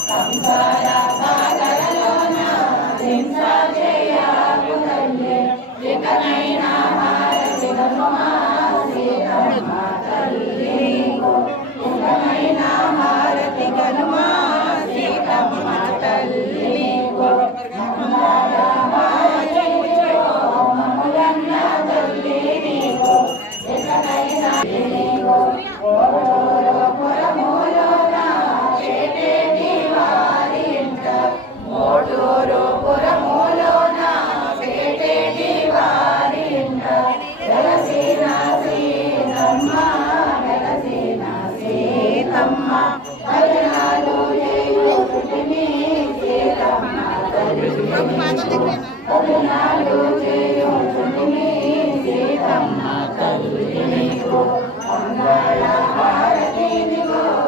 సంసార సాగరలోన హింసాజయాకు తల్లి ఇకనైనా హారతి గనుమా సీతమ్మ తల్లి నీకు ఇకనైనా హారతి గనుమా సీతమ్మ తల్లి నీకు మమ్ములన్న తల్లి నీకు ఇకనైనా నీకు ఓటూరు పురములోన పేటేటి వారింట వెలసిన సీతమ్మ వెలసిన సీతమ్మ భజనాలు చేయుచుటిమి సీతమ్మ తల్లి భజనాలు చేయుచుటిమి